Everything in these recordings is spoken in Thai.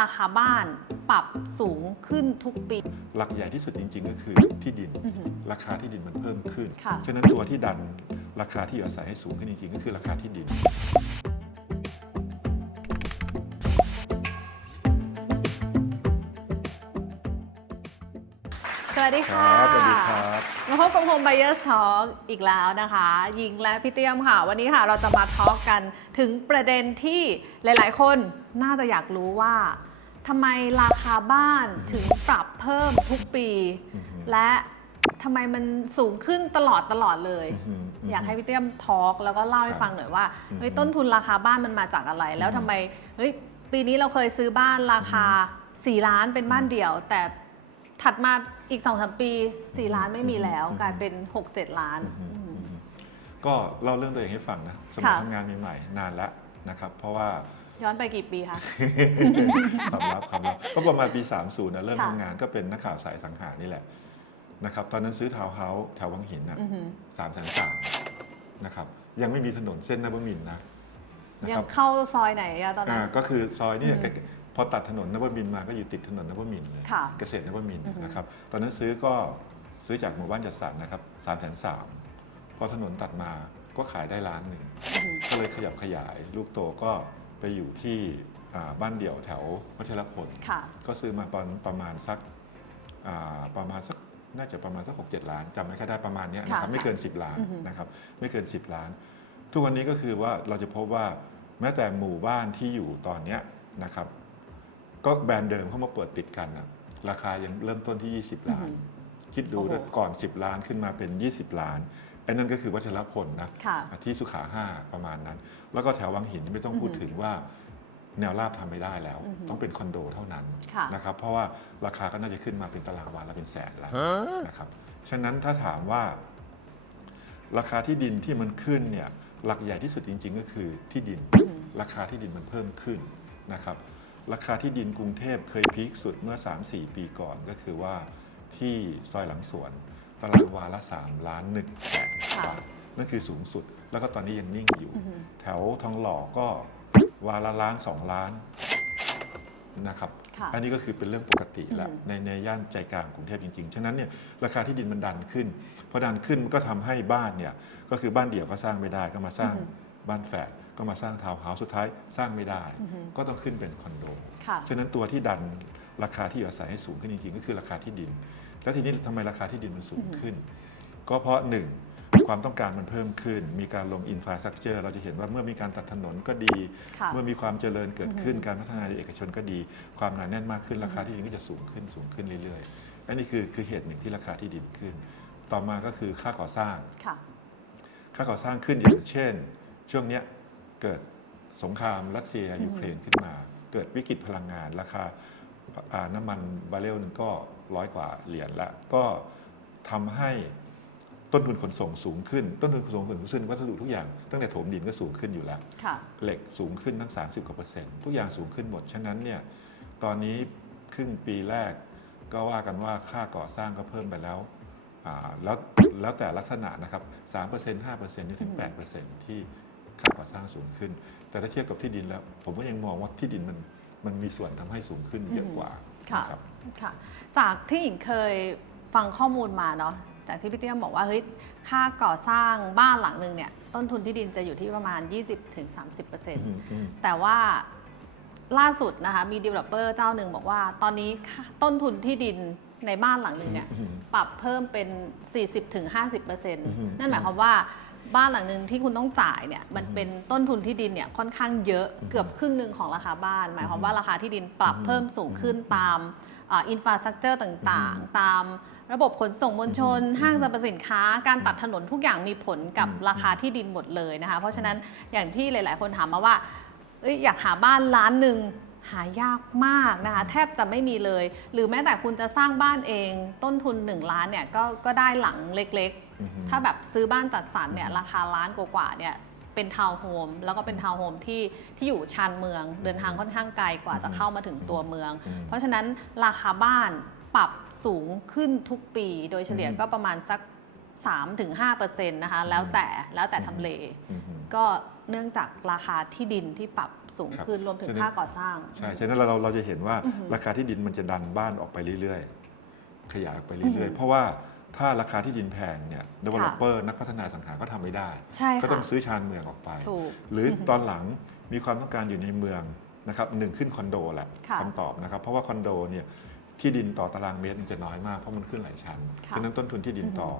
ราคาบ้านปรับสูงขึ้นทุกปี หลักใหญ่ที่สุดจริง ๆ ก็คือที่ดิน อือหือราคาที่ดินมันเพิ่มขึ้น ค่ะ ฉะนั้นตัวที่ดันราคาที่อยู่อาศัยให้สูงขึ้นจริงๆ ก็คือราคาที่ดิน สวัสดีคค่ะ รับสวัสดีครับมา พบกับโฮม Buyers Talk อีกแล้วนะคะ ยิงและพี่เตี้ยมค่ะ วันนี้ค่ะเราจะมาทอล์กกันถึงประเด็นที่หลาย ๆ คนน่าจะอยากรู้ว่าทำไมราคาบ้านถึงปรับเพิ่มทุกปีอือหือและทำไมมันสูงขึ้นตลอดตลอดเลยอือหืออือหืออยากให้พี่เตี้ยมทอล์กแล้วก็เล่าให้ฟังหน่อยว่าอือหือเฮ้ยต้นทุนราคาบ้านมันมาจากอะไร แล้วอือหืทำอไมเฮ้ยปีนี้เราเคยซื้อบ้านราคา 4 ล้านเป็นบ้านเดี่ยว แต่ ถัดมาอีก2อสปี 4 ล้านไม่มีแล้วอือหือกลายเป็น 6-7 ล้านอือหืออืมอือหือก็เล่าเรื่องตัวเองให้ฟังนะสมัยค่ะ ทำงานใหม่ๆนานแล้วนะครับ เพราะว่า ย้อนไปกี่ปีคะ ความลับความลับก็ประมาณปี 30นะเริ่มค่ะ ทำงานก็เป็นนักข่าวสายสังหารนี่แหละนะครับตอนนั้นซื้อทาวน์เฮาส์แถววังหินนะ อือหือสามแสนสามนะครับยังไม่มีถนนเส้นนบมินทร์นะนะยัคงรับเข้าซอยไหนอะตอนนั้อ่านก็คือซอยนี่อืม พอตัดถนนนบมินทร์มาก็อยู่ติดถนนนบมินทร์เลยค่ะเกษตรนบมินทร์อือฮึ นะครับตอนนั้นซื้อก็ซื้อจากหมู่บ้านจัดสรรนะครับสามแสนสามพอถนนตัดมาก็ขายได้ล้านหนึ่ง อือหือก็เลยขยับขยาย ลูกโตก็ไปอยู่ที่อ่าบ้านเดี่ยวแถววัชรพล ค่ะ ก็ซื้อมาตอนประมาณสักอ่าประมาณสักน่าจะประมาณสักหกเจ็ดล้านจำไม่ค่อยได้ประมาณเนี้ยนะครับค่ะไม่เกิน 10 ล้านอือฮึ นะครับไม่เกิน 10 ล้าน ทุกวันนี้ก็คือว่าเราจะพบว่าแม้แต่หมู่บ้านที่อยู่ตอนเนี้ยนะครับ ก็แบรนด์เดิมเข้ามาเปิดติดกันนะราคายังเริ่มต้นที่ 20 ล้าน คิดดูโอ้โหนะก่อน 10 ล้านขึ้นมาเป็น 20 ล้านไอ้นั่นก็คือวัชรพลนะค่ะที่สุขาห้าประมาณนั้น แล้วก็แถววังหินไม่ต้องพูดอือหือถึงว่าแนวราบทำไม่ได้แล้ว อือหือต้องเป็นคอนโดเท่านั้นค่ะ นะครับเพราะว่าราคาก็น่าจะขึ้นมาเป็นตารางวาละเป็นแสนแล้วนะครับฉะนั้นถ้าถามว่า ราคาที่ดินที่มันขึ้นเนี่ยหลักใหญ่ที่สุดจริง ๆ ก็คือที่ดินอือหือราคาที่ดินมันเพิ่มขึ้นนะครับ ราคาที่ดินกรุงเทพเคยพีคสุดเมื่อ 3-4 ปีก่อนก็คือว่าที่ซอยหลังสวนตารางวาละ 3 ล้าน1แสนค่ะบาทนั่นคือสูงสุด แล้วก็ตอนนี้ยังนิ่งอยู่อือหือแถวทองหล่อก็วาละล้านสองล้านนะครับค่ะอันนี้ก็คือเป็นเรื่องปกติแล้วอือหือในในย่านใจกลางกรุงเทพจริงๆ ฉะนั้นเนี่ยราคาที่ดินมันดันขึ้นพอดันขึ้นมันก็ทำให้บ้านเนี่ยก็คือบ้านเดี่ยวก็สร้างไม่ได้ก็มาสร้างอือหือบ้านแฝด ก็มาสร้างทาวน์เฮาส์สุดท้ายสร้างไม่ได้ อือหือก็ต้องขึ้นเป็นคอนโด ค่ะ ฉะนั้นตัวที่ดันราคาที่อยู่อาศัยให้สูงขึ้นจริงๆ ก็คือราคาที่ดิน แล้วทีนี้ทำไมราคาที่ดินมันสูงขึ้น ก็เพราะหนึ่งความต้องการมันเพิ่มขึ้น มีการลงอินฟราสตรักเจอร์เราจะเห็นว่าเมื่อมีการตัดถนนก็ดี ค่ะ เมื่อมีความเจริญเกิดขึ้นอือฮึการพัฒนาในเอกชนก็ดี ความหนาแน่นมากขึ้น ราคาที่ดินก็จะสูงขึ้นสูงขึ้นเรื่อยๆ อันนี้คือคือเหตุหนึ่งที่ราคาที่ดินขึ้น ต่อมาก็คือค่าก่อสร้าง ค่ะ ค่าก่อสร้างขึ้นอย่างเช่น ช่วงเนี้ย เกิดสงครามรัสเซียอือฮึยูเครนขึ้นมา เกิดวิกฤตพลังงานราคาอ่าน้ำมันบาร์เรลหนึงก็ร้อยกว่าเหรียญละก็ทำให้ต้นทุนขนส่งสูงขึ้น ต้นทุนขนส่งสูงขึ้นวัสดุทุกอย่างตั้งแต่โถมดินก็สูงขึ้นอยู่แล้วค่ะเหล็กสูงขึ้นทั้ง 30กว่าเปอร์เซ็นต์ทุกอย่างสูงขึ้นหมด ฉะนั้นเนี่ยตอนนี้ครึ่งปีแรก ก็ว่ากันว่าค่าก่อสร้างก็เพิ่มไปแล้วอ่าแล้วแล้วแต่ลักษณะนะครับ3% 5%จนถึงอืม8%ที่ ค่าก่อสร้างสูงขึ้น แต่ถ้าเทียบกับที่ดินแล้ว ผมก็ยังมองว่าที่ดินมันมันมีส่วนทำให้สูงขึ้นเยอะกว่าค่ะนะครับค่ะ จากที่หญิงเคยฟังข้อมูลมาเนาะจากที่พี่เตี้ยมบอกว่าเฮ้ยค่าก่อสร้างบ้านหลังหนึ่งเนี่ยต้นทุนที่ดินจะอยู่ที่ประมาณ 20-30%แต่ว่าล่าสุดนะคะมี developer เจ้าหนึ่งบอกว่า ตอนนี้ค่าต้นทุนที่ดินในบ้านหลังหนึ่งเนี่ยอืมปรับเพิ่มเป็นม40-50%นั่นหมายความว่า บ้านหลังหนึ่งที่คุณต้องจ่ายเนี่ยมันเป็นต้นทุนที่ดินเนี่ยค่อนข้างเยอะอืมเกือบครึ่งหนึ่งของราคาบ้าน หมายความว่าราคาที่ดินปรับอืมเพิ่มสูงขึ้นอืมตามอินฟราสตรักเจอร์ต่างอืมๆตามระบบขนส่งมวลชนอืมห้างสรรพสินค้า การตัดถนนทุกอย่างมีผลกับอืมราคาที่ดินหมดเลยนะคะ เพราะฉะนั้นอย่างที่หลาย ๆ คนถามมาว่าเอ้ยอยากหาบ้านล้านหนึ่งหายากมากนะคะแทบจะไม่มีเลย หรือแม้แต่คุณจะสร้างบ้านเองต้นทุน 1 ล้านเนี่ยก็ก็ได้หลังเล็กอืมๆถ้าแบบซื้อบ้านจัดสรรเนี่ยอืมราคาล้านกว่าๆเนี่ยเป็นทาวน์โฮมแล้วก็เป็นทาวน์โฮมที่ที่อยู่ชานเมือง เดินทางค่อนข้างไกลกว่าจะเข้ามาถึงตัวเมืองอืมเพราะฉะนั้นราคาบ้านปรับสูงขึ้นทุกปี โดยเฉลี่ยอืมก็ประมาณสัก 3-5%นะคะแล้วแต่แล้วแต่ทำเลอืมก็เนื่องจากราคาที่ดินที่ปรับสูงครับขึ้นรวมถึงฉะนั้นค่าก่อสร้าง ใช่ ฉะนั้นเราเราเราจะเห็นว่าอือหือราคาที่ดินมันจะดันบ้านออกไปเรื่อยๆ ขยายออกไปอือหืเรื่อยอๆเพราะว่า ถ้าราคาที่ดินแพงเนี่ย developer นักพัฒนาสังหารก็ทำไม่ได้ใช่ก็ค่ะต้องซื้อชานเมืองออกไปถูกหรือตอนหลังมีความต้องการอยู่ในเมืองนะครับหนึ่งขึ้นคอนโดแหละค่ะคำตอบนะครับ เพราะว่าคอนโดเนี่ยที่ดินต่อตารางเมตรมันจะน้อยมากเพราะมันขึ้นหลายชั้นค่ะฉะนั้นต้นทุนที่ดินต่อ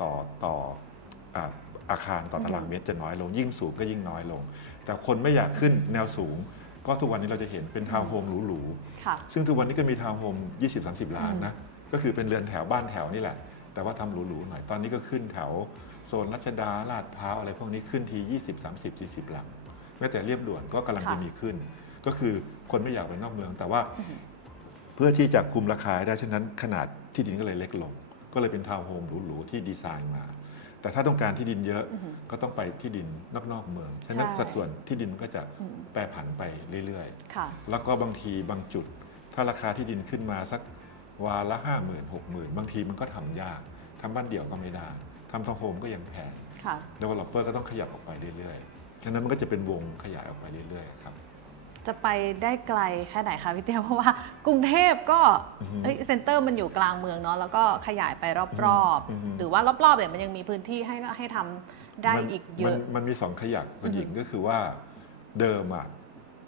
ต่อต่ออ่าอาคารต่อตารางเมตรจะน้อยลง ยิ่งสูงก็ยิ่งน้อยลง แต่คนไม่อยากขึ้นแนวสูง ก็ทุกวันนี้เราจะเห็นเป็นทาวน์โฮมหรูค่ะๆซึ่งทุกวันนี้ก็มีทาวน์โฮม20-30 ล้านนะก็คือเป็นเรือนแถวบ้านแถวนี่แหละ แต่ว่าทำหรูๆหน่อย ตอนนี้ก็ขึ้นแถวโซนรัชดาลาดพร้าวอะไรพวกนี้ขึ้นที 20 30 40 หลังแม้แต่เรียบด่วนก็กำลังค่ะจะมีขึ้น ก็คือคนไม่อยากไปนอกเมือง แต่ว่าอือหือเพื่อที่จะคุมราคาให้ได้ฉะนั้นขนาดที่ดินก็เลยเล็กลง ก็เลยเป็นทาวน์โฮมหรูๆที่ดีไซน์มา แต่ถ้าต้องการที่ดินเยอะอือหือก็ต้องไปที่ดินนอกๆเมืองฉะนั้นใช่สัดส่วนที่ดินมันก็จะอืมแปรผันไปเรื่อยๆค่ะแล้วก็บางทีบางจุด ถ้าราคาที่ดินขึ้นมาสัก วาละห้าหมื่นหกหมื่นบางทีมันก็ทำยากทำบ้านเดี่ยวก็ไม่ได้ทำทาวน์โฮมก็ยังแพงค่ะเดเวลลอปเปอร์ก็ต้องขยับออกไปเรื่อยๆ ฉะนั้นมันก็จะเป็นวงขยายออกไปเรื่อยๆครับจะไปได้ไกลแค่ไหนคะพี่เตี้ยเพราะว่ากรุงเทพก็อือฮึเอ้ยเซ็นเตอร์มันอยู่กลางเมืองเนาะแล้วก็ขยายไปรอบอือฮึๆหรือว่ารอบๆเนี่ยมันยังมีพื้นที่ให้ให้ทำได้มันอีกเยมันอะ มันมีสองขยักคุณหญิงอือฮึก็คือว่าเดิมอะ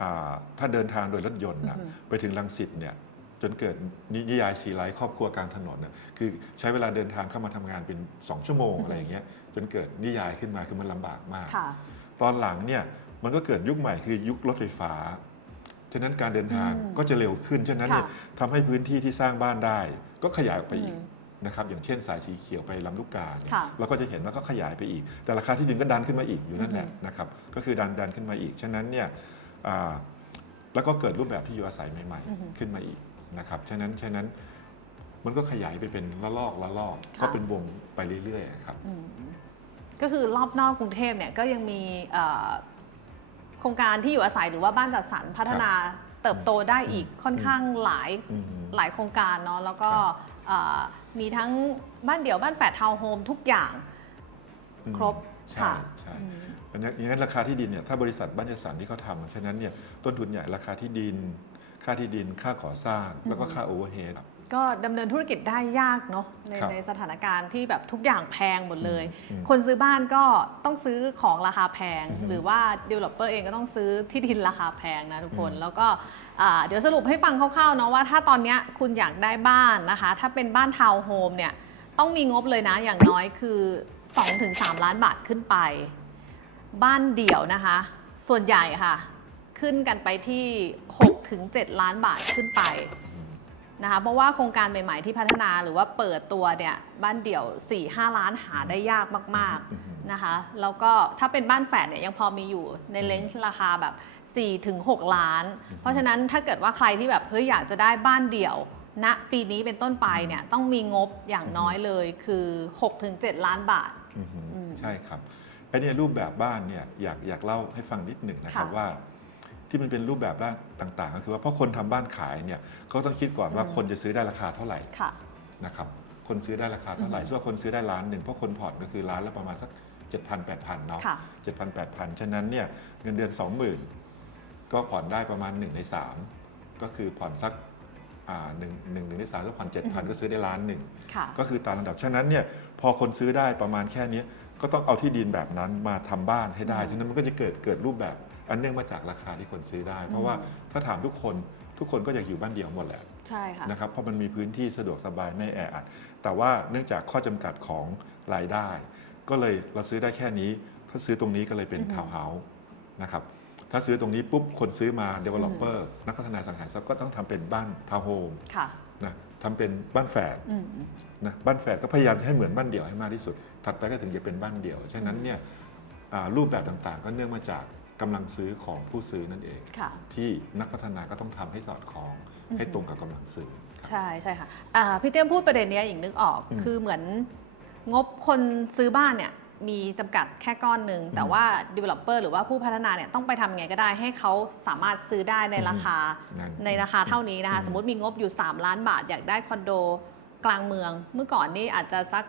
อ่าถ้าเดินทางโดยรถยนต์นะอือฮึไปถึงลังสิตเนี่ย จนเกิดนินิยายสีไลท์ครอบครัวกลางถนนน่ะคือใช้เวลาเดินทางเข้ามาทำงานเป็น 2 ชั่วโมงอือฮึอะไรอย่างเงี้ยจนเกิดนิยายขึ้นมาคือมันลำบากมากค่ะตอนหลังเนี่ยมันก็เกิดยุคใหม่คือยุครถไฟฟ้า ฉะนั้นการเดินทางอืมก็จะเร็วขึ้น ฉะนั้นเนี่ยค่ะทำให้พื้นที่ที่สร้างบ้านได้ ก็ขยายออกไปอีกอืมนะครับอย่างเช่นสายสีเขียวไปลำลูกกาเนี่ยค่ะเราก็จะเห็นว่าก็ขยายไปอีก แต่ราคาที่ดินก็ดันขึ้นมาอีกอยู่นั่นแหละอือฮึนะครับก็คือดันดันขึ้นมาอีก ฉะนั้นเนี่ยอ่าแล้วก็เกิดรูปแบบที่อยู่อาศัยใหม่อือฮึๆขึ้นมาอีก นะครับฉะนั้นฉะนั้นมันก็ขยายไปเป็นละลอกละลอกค่ะก็เป็นวงไปเรื่อยๆครับอืมก็คือรอบนอกกรุงเทพเนี่ยก็ยังมีเอ่อโครงการที่อยู่อาศัยหรือว่าบ้านจัดสรรพัฒนาเติบโตได้อีกค่อนข้างหลายอืมหลายโครงการเนาะแล้วก็ครับเอ่อมีทั้งบ้านเดี่ยวบ้านแฝดทาวน์โฮมทุกอย่างอืมครบใช่ค่ะใช่อืมอันนี้อย่างนั้นราคาที่ดินเนี่ยถ้าบริษัทบ้านจัดสรรที่เขาทำฉะนั้นเนี่ยต้นทุนใหญ่ราคาที่ดิน ค่าที่ดินค่าก่อสร้าง แล้วก็อืมค่าโอเวอร์เฮด ก็ดำเนินธุรกิจได้ยากเนาะในครับในสถานการณ์ที่แบบทุกอย่างแพงหมดเลย อืมคนซื้อบ้านก็ต้องซื้อของราคาแพง อือฮึหรือว่า developer เองก็ต้องซื้อที่ดินราคาแพงนะทุกคน อืม แล้วก็อ่าเดี๋ยวสรุปให้ฟังคร่าวๆเนาะว่าถ้าตอนเนี้ยคุณอยากได้บ้านนะคะ ถ้าเป็นบ้านทาวน์โฮมเนี่ยต้องมีงบเลยนะอย่างน้อยคือ 2-3 ล้านบาทขึ้นไป บ้านเดี่ยวนะคะ ส่วนใหญ่ค่ะ ขึ้นกันไปที่ 6-7 ล้านบาทขึ้นไปนะคะเพราะว่าโครงการใหม่ ๆ ที่พัฒนาหรือว่าเปิดตัวเนี่ยบ้านเดี่ยว 4-5 ล้านหาได้ยากมากอืมๆนะคะแล้วก็ถ้าเป็นบ้านแฝดเนี่ยยังพอมีอยู่ในเลนส์ราคาแบบ 4-6 ล้าน เพราะฉะนั้นถ้าเกิดว่าใครที่แบบเฮ้ยอยากจะได้บ้านเดี่ยวณปีนี้เป็นต้นไปเนี่ยต้องมีงบอย่างน้อยเลยคือ 6-7 ล้านบาทอืมอืมใช่ครับไอ้เนี่ยรูปแบบบ้านเนี่ยอยากอยากเล่าให้ฟังนิดหนึ่งนะครับค่ะว่า ที่มันเป็นรูปแบบบ้านต่างๆ ก็คือว่าเพราะคนทำบ้านขายเนี่ยเขาต้องคิดก่อนว่าอืมคนจะซื้อได้ราคาเท่าไหร่ค่ะนะครับคนซื้อได้ราคาเท่าไหร่อือฮึส่วนคนซื้อได้ล้านหนึ่งเพราะคนผ่อนก็คือล้านละประมาณสัก7,000 8,000เนาะค่ะเจ็ดพันแปดพันฉะนั้นเนี่ยเงินเดือน 20,000 ก็ผ่อนได้ประมาณ 1 ใน 3 ก็คือผ่อนสักอ่าหนึ่งหนึ่งหนึ่งในสามก็ผ่อนอือฮึ7,000ก็ซื้อได้ล้านหนึ่งค่ะก็คือตามลำดับ ฉะนั้นเนี่ยพอคนซื้อได้ประมาณแค่นี้ก็ต้องเอาที่ดินแบบนั้นมาทำบ้านให้ได้อืมฉะนั้นมันก็จะเกิดเกิดรูปแบบ อันเนื่องมาจากราคาที่คนซื้อได้ เพราะว่าอืมถ้าถามทุกคนทุกคนก็อยากอยู่บ้านเดี่ยวหมดแหละใช่ค่ะนะครับเพราะมันมีพื้นที่สะดวกสบายไม่แออัด แต่ว่าเนื่องจากข้อจำกัดของรายได้ ก็เลยเราซื้อได้แค่นี้ ถ้าซื้อตรงนี้ก็เลยเป็นอือฮึทาวน์เฮาส์นะครับถ้าซื้อตรงนี้ปุ๊บคนซื้อมา developer นักพัฒนาสังหารทรัพย์ก็ต้องทำเป็นบ้านทาวน์โฮมค่ะนะทำเป็นบ้านแฝดอืมนะบ้านแฝดก็พยายามให้เหมือนบ้านเดี่ยวให้มากที่สุด ถัดไปก็ถึงจะเป็นบ้านเดี่ยว ฉะนั้นเนี่ยอ่ารูปแบบต่างๆ ก็เนื่องมาจาก กำลังซื้อของผู้ซื้อนั่นเอง ค่ะ ที่นักพัฒนาก็ต้องทำให้สอดคล้องอือฮึ ให้ตรงกับกำลังซื้อครับ ใช่ใช่ค่ะอ่าพี่เตี้ยมพูดประเด็นเนี้ยอย่างนึกออก อืมคือเหมือนงบคนซื้อบ้านเนี่ยมีจำกัดแค่ก้อนหนึ่ง แต่ว่า developer หรือว่าผู้พัฒนาเนี่ยต้องไปทำไงก็ได้ให้เขาสามารถซื้อได้ในราคา นั่น ในราคาเท่านี้นะคะอืม สมมติมีงบอยู่ 3 ล้านบาท อยากได้คอนโดกลางเมือง เมื่อก่อนนี่อาจจะสัก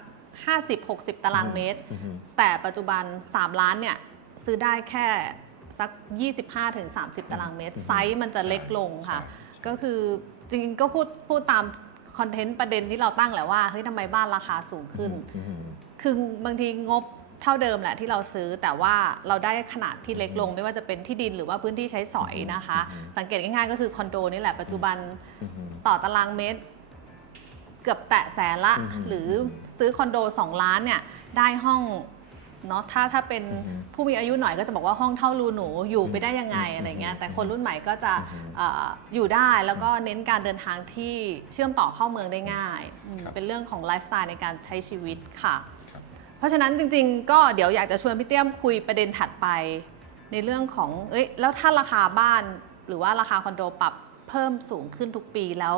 50-60 ตารางเมตร อือฮึแต่ปัจจุบัน 3 ล้านเนี่ยซื้อได้แค่ สัก 25-30 ตารางเมตรอืมไซส์มันจะเล็กลงค่ะใช่ก็คือจริงๆก็พูดพูดตามคอนเทนต์ประเด็นที่เราตั้งแหละว่าเฮ้ยทำไมบ้านราคาสูงขึ้นอืมคือบางทีงบเท่าเดิมแหละที่เราซื้อแต่ว่าเราได้ขนาดที่เล็กลง ไม่ว่าจะเป็นที่ดินหรือว่าพื้นที่ใช้สอยนะคะอืมสังเกตง่ายๆก็คือคอนโดนี่แหละปัจจุบันอืมต่อตารางเมตร เกือบแตะแสนละอืมหรือซื้อคอนโด 2 ล้านเนี่ยได้ห้อง เนาะถ้าถ้าเป็นอืมผู้มีอายุหน่อยก็จะบอกว่าห้องเท่ารูหนูอยู่ไปได้ยังไงอืมอะไรเงี้ยอืมแต่คนรุ่นใหม่ก็จะอืมเอ่ออยู่ได้แล้วก็เน้นการเดินทางที่เชื่อมต่อเข้าเมืองได้ง่ายอืมครับเป็นเรื่องของไลฟ์สไตล์ในการใช้ชีวิตค่ะครับเพราะฉะนั้นจริงๆ ก็เดี๋ยวอยากจะชวนพี่เตี้ยมคุยประเด็นถัดไป ในเรื่องของเอ้ยแล้วถ้าราคาบ้านหรือว่าราคาคอนโดปรับเพิ่มสูงขึ้นทุกปีแล้ว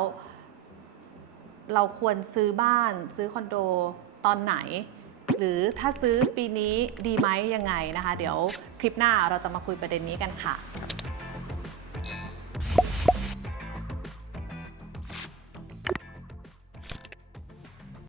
เราควรซื้อบ้านซื้อคอนโดตอนไหน หรือถ้าซื้อปีนี้ดีไหมยังไงนะคะ เดี๋ยวคลิปหน้าเราจะมาคุยประเด็นนี้กันค่ะ